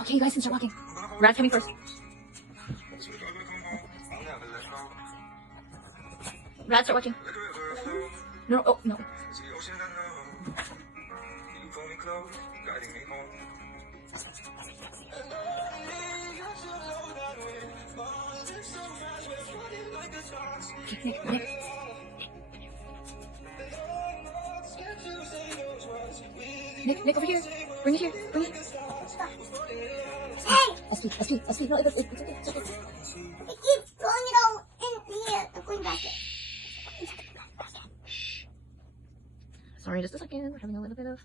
Okay, you guys can start walking. Rad's coming first. Rad, start walking. No, oh, no. Nick, over here. Bring it here. Bring it. Hey! SP. No, it's okay. It keeps throwing it all in the green basket. Shh. Sorry, just a second. We're having a little bit of...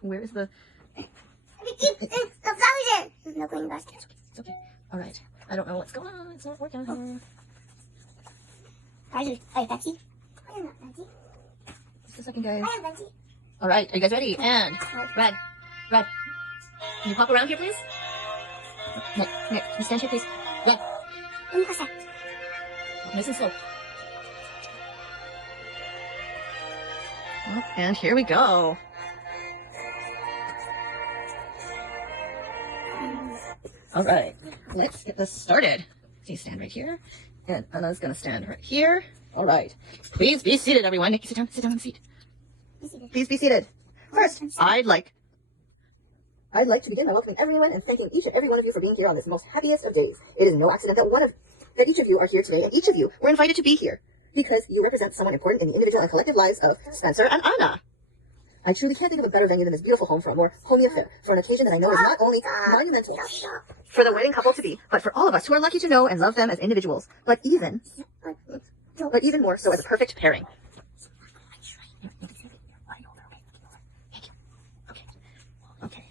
where is the... The flowers in the green basket. It's okay. Alright. I don't know what's going on. It's not working. Hey, Betsy. I am not Betsy. Just a second, guys. I am Betsy. Alright, are you guys ready? And... Red. Can you pop around here, please? Nick, can you stand here, please? Red. Nice and slow. Oh, and here we go. All right, let's get this started. So you stand right here, and Anna's gonna stand right here. All right, please be seated, everyone. Nikki, sit down on the seat. Please be seated. First, I'd like to begin by welcoming everyone and thanking each and every one of you for being here on this most happiest of days. It is no accident that each of you are here today, and each of you were invited to be here because you represent someone important in the individual and collective lives of Spencer and Anna. I truly can't think of a better venue than this beautiful home for a more homey affair, for an occasion that I know is not only monumental for the wedding couple to be, but for all of us who are lucky to know and love them as individuals, but even more so as a perfect pairing. Okay.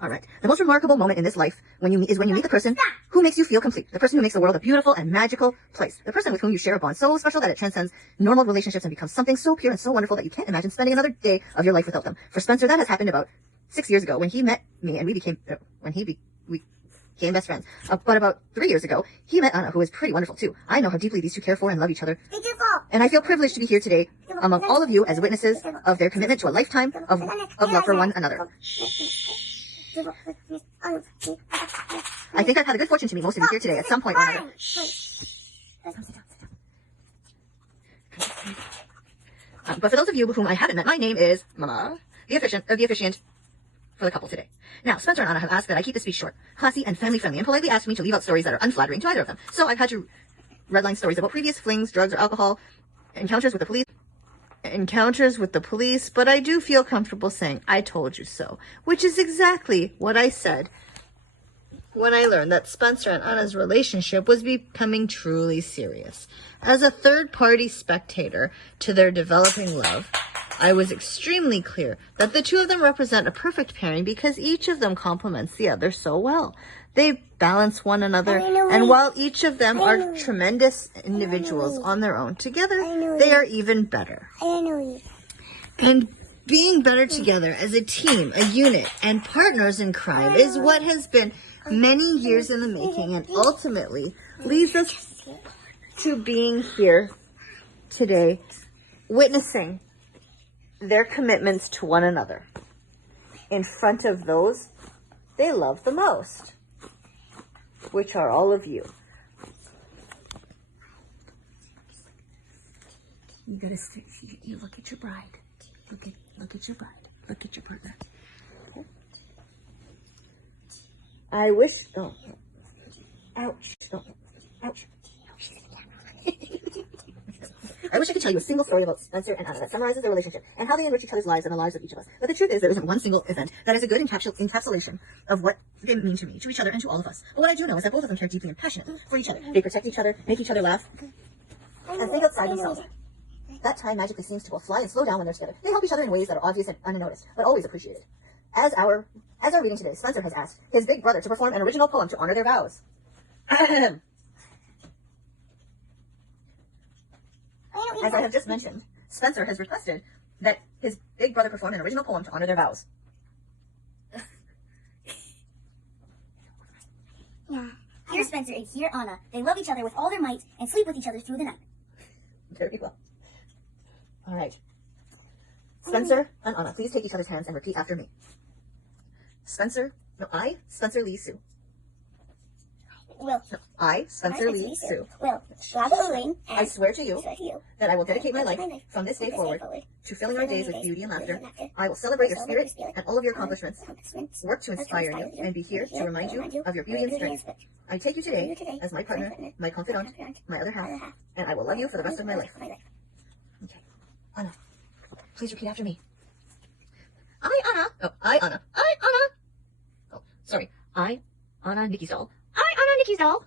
All right. The most remarkable moment in this life is when you meet the person who makes you feel complete, the person who makes the world a beautiful and magical place, the person with whom you share a bond so special that it transcends normal relationships and becomes something so pure and so wonderful that you can't imagine spending another day of your life without them. For Spencer, that has happened about 6 years ago when he met me and we became best friends. But about 3 years ago, he met Anna, who is pretty wonderful too. I know how deeply these two care for and love each other. And I feel privileged to be here today among all of you as witnesses of their commitment to a lifetime of love for one another. I think I've had the good fortune to meet most of you here today at some point or another. But for those of you whom I haven't met, my name is Mama, the officiant for the couple today. Now, Spencer and Anna have asked that I keep the speech short, classy, and family-friendly, and politely asked me to leave out stories that are unflattering to either of them. So I've had to redline stories about previous flings, drugs, or alcohol, encounters with the police, but I do feel comfortable saying, I told you so, which is exactly what I said when I learned that Spencer and Anna's relationship was becoming truly serious. As a third-party spectator to their developing love, I was extremely clear that the two of them represent a perfect pairing because each of them complements the other so well. They balance one another, and while each of them are tremendous individuals on their own, together they are even better. And being better together as a team, a unit, and partners in crime is what has been many years in the making and ultimately leads us to being here today, witnessing their commitments to one another in front of those they love the most, which are all of you. You gotta sit. You look at your bride. Look at your bride. Look at your partner. Okay. I wish. Oh, ouch! Oh, ouch! I wish I could tell you a single story about Spencer and Anna that summarizes their relationship and how they enrich each other's lives and the lives of each of us. But the truth is, there isn't one single event that is a good encapsulation of what they mean to me, to each other, and to all of us. But what I do know is that both of them care deeply and passionately for each other. They protect each other, make each other laugh, and think outside themselves. That time magically seems to both fly and slow down when they're together. They help each other in ways that are obvious and unnoticed, but always appreciated. As our reading today, Spencer has asked his big brother to perform an original poem to honor their vows. As I have just mentioned, Spencer has requested that his big brother perform an original poem to honor their vows. Yeah. Here Spencer and here Anna. They love each other with all their might and sleep with each other through the night. Very well. All right. Spencer and Anna, please take each other's hands and repeat after me. I, Spencer Lee Sue. Will. I, Spencer Lee Sue. Will. Grab a ring. I swear to you Swear to you. that I will dedicate my life from this day forward to filling our days with beauty and laughter. I will celebrate your spirit and all of your accomplishments, work to inspire you, and be here to remind you of your beauty and strength. I take you today as my partner, my confidant, my other half, and I will love you for the rest of my life. Okay. Anna, please repeat after me. I, Anna. Oh, sorry. I, Anna Nikki's doll. Nikki's doll.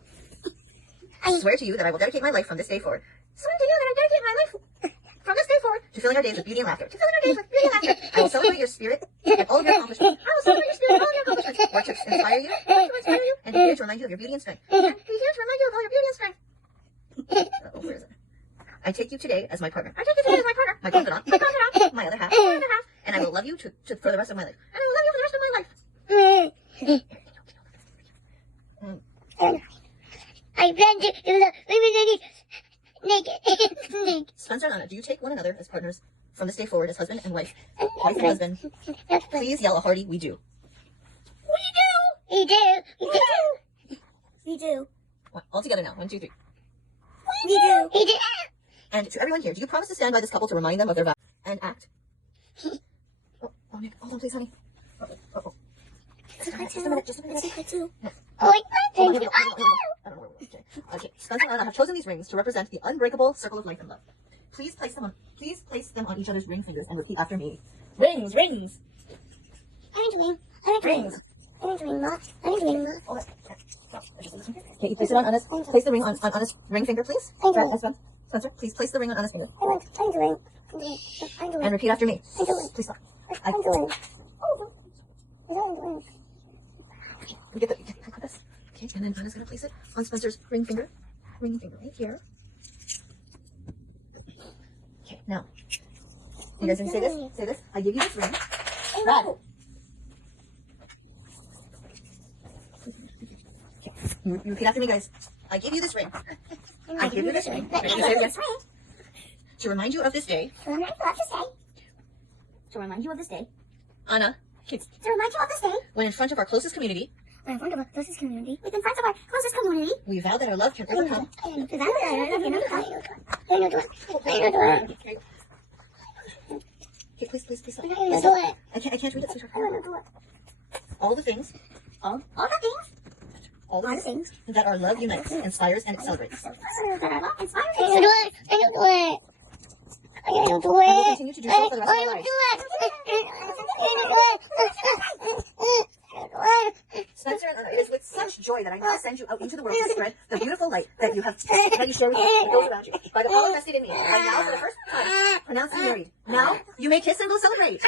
I swear to you that I will dedicate my life from this day forward. Swear to you that I dedicate my life from this day forward to filling our days with beauty and laughter. I will celebrate your spirit and all of your accomplishments. Work to inspire you, and be here to remind you of your beauty and strength. Where is it? I take you today as my partner. My confidant, my other half, and I will love you for the rest of my life. I plan to do the naked. Spencer and Anna, do you take one another as partners from this day forward as husband and wife? Wife and husband. Please yell a hearty, we do. We do. All together now. 1, 2, 3. We do. And to everyone here, do you promise to stand by this couple to remind them of their vow and act? Oh, Nick, hold on, please, honey. Oh. Just a minute. Oh, I don't know where we're going. Okay. Spencer and Anna have chosen these rings to represent the unbreakable circle of life and love. Please place them on each other's ring fingers and repeat after me. Rings. I need to ring. Ma. Hold it. Okay, you place it on Anna's. Place the ring on Anna's ring finger, please. Spencer, please place the ring on Anna's finger. I need to ring. And repeat after me. Please stop. We get this. Okay, and then Anna's gonna place it on Spencer's ring finger right here. Okay, now you guys gonna say this? Say this. I give you this ring. Rad. Okay, you repeat after me, guys. I give you this ring. I give you this ring. Ready? Say it again. To remind you of this day. To remind you of this day. Anna, kids. To remind you of this day. When in front of our closest community. In front of our closest community. We vow that our love can overcome. Okay, please stop. I can't read it, sweetheart. All the things that our love unites, inspires, and celebrates. I don't do And will continue to do so for the rest of our lives. Spencer and Anna, it is with such joy that I now send you out into the world to spread the beautiful light that you share with those around you. By the power vested in me, I now for the first time pronounce you married. Now you may kiss and go celebrate.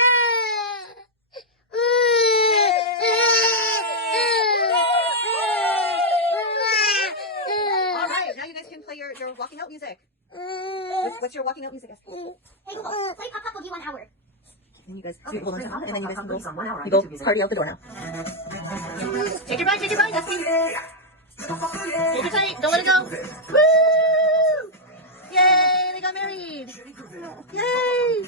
All right, now you guys can play your walking out music. What's your walking out music? Play Pop Pop Boogie 1 hour. And you guys hold on, and then you guys can go party out the door now. Take your bite, Dusty. Take it tight, don't let it go. Woo! Yay, they got married. Yay!